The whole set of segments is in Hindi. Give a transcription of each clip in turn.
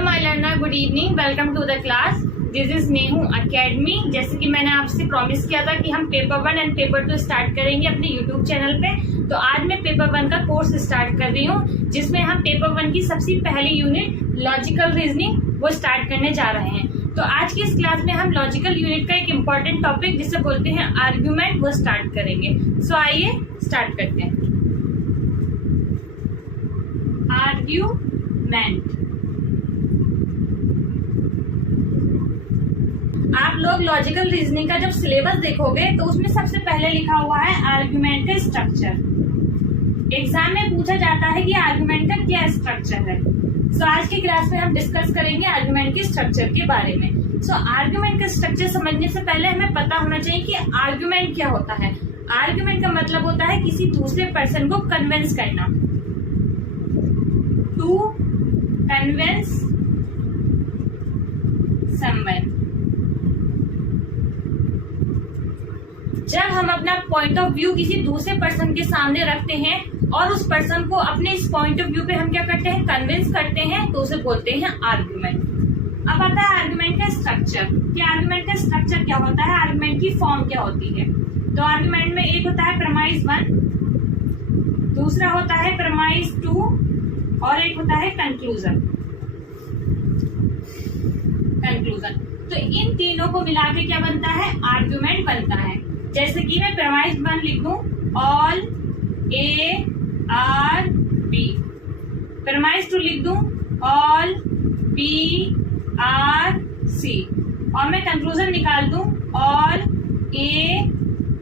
Hello my learner, good evening, welcome to the class. This is Nehu academy. जैसे कि मैंने आपसे प्रॉमिस किया था कि हम पेपर 1 एंड पेपर 2 स्टार्ट करेंगे अपने यूट्यूब चैनल पे, तो आज मैं पेपर 1 का कोर्स स्टार्ट कर रही हूँ, जिसमें हम पेपर 1 की सबसे पहली यूनिट लॉजिकल रीजनिंग वो स्टार्ट करने जा रहे हैं। तो आज की इस क्लास में हम लॉजिकल यूनिट का एक इम्पॉर्टेंट टॉपिक जिसे बोलते हैं आर्ग्यूमेंट वो स्टार्ट करेंगे। सो आइए स्टार्ट करते हैं। आर्ग्यूमेंट, आप लोग लॉजिकल रीजनिंग का जब सिलेबस देखोगे तो उसमें सबसे पहले लिखा हुआ है आर्ग्यूमेंट का स्ट्रक्चर। एग्जाम में पूछा जाता है कि आर्ग्यूमेंट का क्या स्ट्रक्चर है। सो आज की क्लास में हम डिस्कस करेंगे आर्ग्यूमेंट के स्ट्रक्चर के बारे में। सो आर्ग्यूमेंट का स्ट्रक्चर समझने से पहले हमें पता होना चाहिए कि आर्ग्यूमेंट क्या होता है। आर्ग्यूमेंट का मतलब होता है किसी दूसरे पर्सन को कन्विंस करना, टू कन्विंस समवन। जब हम अपना पॉइंट ऑफ व्यू किसी दूसरे पर्सन के सामने रखते हैं और उस पर्सन को अपने इस पॉइंट ऑफ व्यू पे हम क्या करते हैं, कन्विंस करते हैं, तो उसे बोलते हैं आर्ग्यूमेंट। अब आता है आर्ग्यूमेंट का स्ट्रक्चर कि आर्ग्यूमेंट का स्ट्रक्चर क्या होता है, आर्ग्यूमेंट की फॉर्म क्या होती है। तो आर्ग्यूमेंट में एक होता है प्रमाइस 1, दूसरा होता है प्रमाइस 2 और एक होता है कंक्लूजन। तो इन तीनों को मिला के क्या बनता है, आर्ग्यूमेंट बनता है। जैसे कि मैं प्रमाइस 1 लिख दूं, all A are B. Premise 2 लिख दूं, ऑल बी आर सी। और मैं कंक्लूजन निकाल दूं, ऑल ए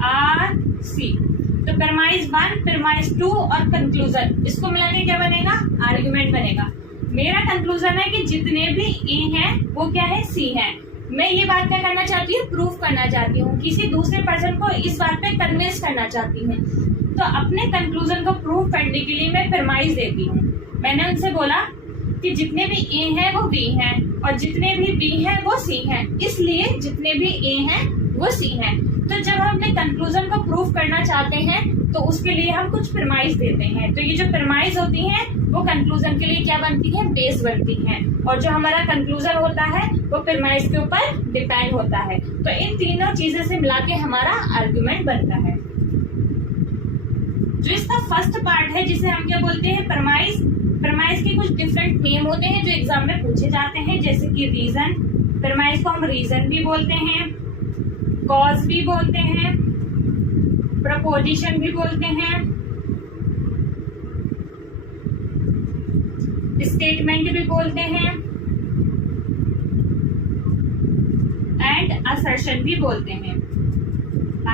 आर सी। तो प्रमाइस 1, प्रमाइस 2 और कंक्लूजन, इसको मिला के क्या बनेगा, आर्ग्यूमेंट बनेगा। मेरा कंक्लूजन है कि जितने भी ए हैं वो क्या है, सी हैं। मैं ये बात क्या करना चाहती हूँ, प्रूफ करना चाहती हूँ, किसी दूसरे पर्सन को इस बात पे कन्विंस करना चाहती हूँ। तो अपने कंक्लूजन को प्रूफ करने के लिए मैं प्रमाइस देती हूँ। मैंने उनसे बोला कि जितने भी ए हैं वो बी हैं और जितने भी बी हैं वो सी हैं, इसलिए जितने भी ए हैं वो सी हैं। तो जब हम अपने कंक्लूजन को प्रूफ करना चाहते हैं तो उसके लिए हम कुछ प्रमाइस देते हैं। तो ये जो प्रमाइस होती हैं वो कंक्लूजन के लिए क्या बनती है, बेस बनती है। और जो हमारा कंक्लूजन होता है वो प्रमाइस के ऊपर डिपेंड होता है। तो इन तीनों चीजों से मिला के हमारा आर्ग्यूमेंट बनता है। जो इसका फर्स्ट पार्ट है जिसे हम क्या बोलते हैं, प्रमाइस। प्रमाइस के कुछ डिफरेंट नेम होते हैं जो एग्जाम में पूछे जाते हैं, जैसे कि रीजन। प्रमाइस को हम रीजन भी बोलते हैं, कॉज भी बोलते हैं, प्रपोजिशन भी बोलते हैं, स्टेटमेंट भी बोलते हैं एंड असर्शन भी बोलते हैं।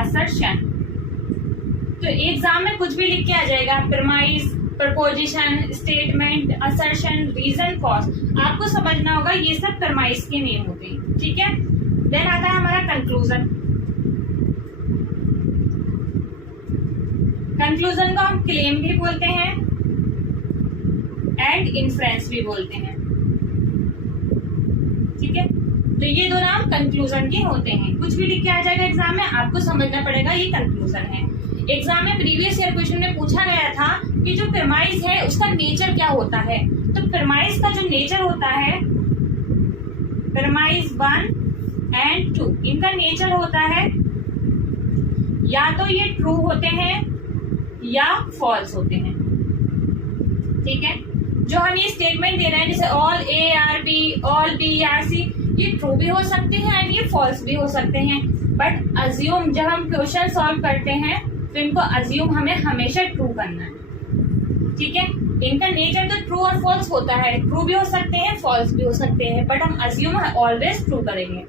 असर्शन तो एग्जाम में कुछ भी लिख के आ जाएगा, premise, proposition, statement, assertion, reason, cause. आपको समझना होगा ये सब प्रमाइस के नेम होते हैं, ठीक है। देन आता है हमारा कंक्लूजन। कंक्लूजन को हम क्लेम भी बोलते हैं एंड इन्फ्रेंस भी बोलते हैं, ठीक है। तो ये दो नाम कंक्लूजन के होते हैं। कुछ भी लिख के आ जाएगा एग्जाम में, आपको समझना पड़ेगा ये कंक्लूजन है। एग्जाम में प्रीवियस ईयर क्वेश्चन में पूछा गया था कि जो प्रमाइस है उसका नेचर क्या होता है। तो प्रमाइस का जो नेचर होता है, प्रमाइस 1 एंड 2, इनका नेचर होता है या तो ये ट्रू होते हैं या फॉल्स होते हैं, ठीक है। जो हम ये स्टेटमेंट दे रहे हैं जैसे all A are B, all B are C, ये ट्रू भी हो सकते हैं एंड ये फॉल्स भी हो सकते हैं। बट अज्यूम, जब हम क्वेश्चन सॉल्व करते हैं तो इनको अज्यूम हमें हमेशा ट्रू करना है, ठीक है। इनका नेचर तो ट्रू और फॉल्स होता है, ट्रू भी हो सकते हैं, फॉल्स भी हो सकते हैं, बट हम अज्यूम ऑलवेज ट्रू करेंगे।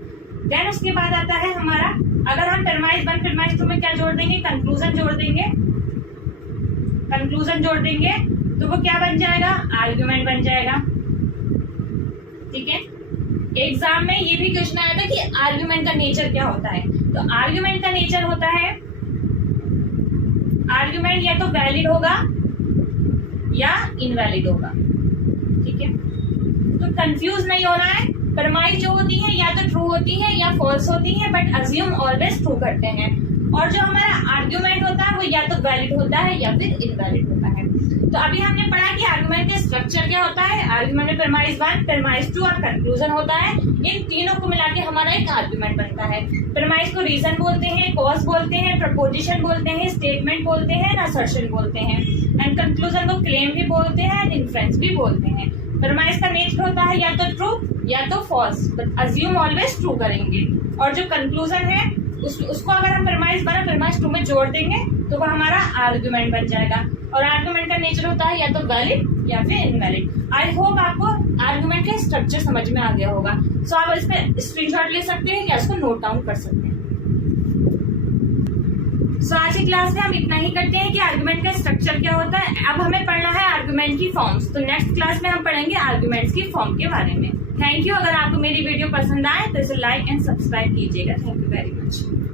देन उसके बाद आता है हमारा, अगर हम प्रमाइस 1, प्रमाइस 2 में क्या जोड़ देंगे, कंक्लूजन जोड़ देंगे। कंक्लूजन जोड़ देंगे तो वो क्या बन जाएगा, आर्ग्यूमेंट बन जाएगा, ठीक है। एग्जाम में ये भी क्वेश्चन आया था कि आर्ग्यूमेंट का नेचर क्या होता है। तो आर्ग्यूमेंट का नेचर होता है, आर्ग्यूमेंट या तो वैलिड होगा या इनवैलिड होगा, ठीक है। तो कंफ्यूज नहीं होना है। प्रमाइस जो होती है या तो ट्रू होती है या फॉल्स होती है, बट अज्यूम ऑलवेज ट्रू करते हैं। और जो हमारा आर्ग्यूमेंट होता है वो या तो वैलिड होता है या फिर इनवैलिड होता है। तो अभी हमने पढ़ा कि आर्गुमेंट का स्ट्रक्चर क्या होता है। आर्गुमेंट में प्रेमाइस 1, प्रेमाइस 2 और कंक्लूजन होता है। इन तीनों को मिला के हमारा एक आर्गुमेंट बनता है। प्रेमाइस को रीजन बोलते हैं, कॉज बोलते हैं, प्रपोजिशन बोलते हैं, स्टेटमेंट बोलते हैं, असर्शन बोलते हैं, एंड कंक्लूजन को क्लेम भी बोलते हैं एंड इन्फ्रेंस भी बोलते हैं। प्रेमाइस का नेचर होता है या तो ट्रू या तो false, but assume always true करेंगे। और जो कंक्लूजन है उसको अगर हम प्रेमाइस 1 और प्रेमाइस 2 में जोड़ देंगे तो वो हमारा आर्गुमेंट बन जाएगा। और आर्गुमेंट का नेचर होता है या तो वैलिड या फिर इनवैलिड। आई होप आपको आर्गुमेंट का स्ट्रक्चर समझ में आ गया होगा। सो आप इस पे स्क्रीनशॉट ले सकते हैं या इसको नोट डाउन कर सकते हैं। सो आज की क्लास में हम इतना ही करते हैं कि आर्गुमेंट का स्ट्रक्चर क्या होता है। अब हमें पढ़ना है आर्गुमेंट की फॉर्म्स। तो नेक्स्ट क्लास में हम पढ़ेंगे आर्गुमेंट्स की फॉर्म के बारे में। Thank you. अगर आपको मेरी वीडियो पसंद आए तो इसे लाइक एंड सब्सक्राइब कीजिएगा। Thank you very much.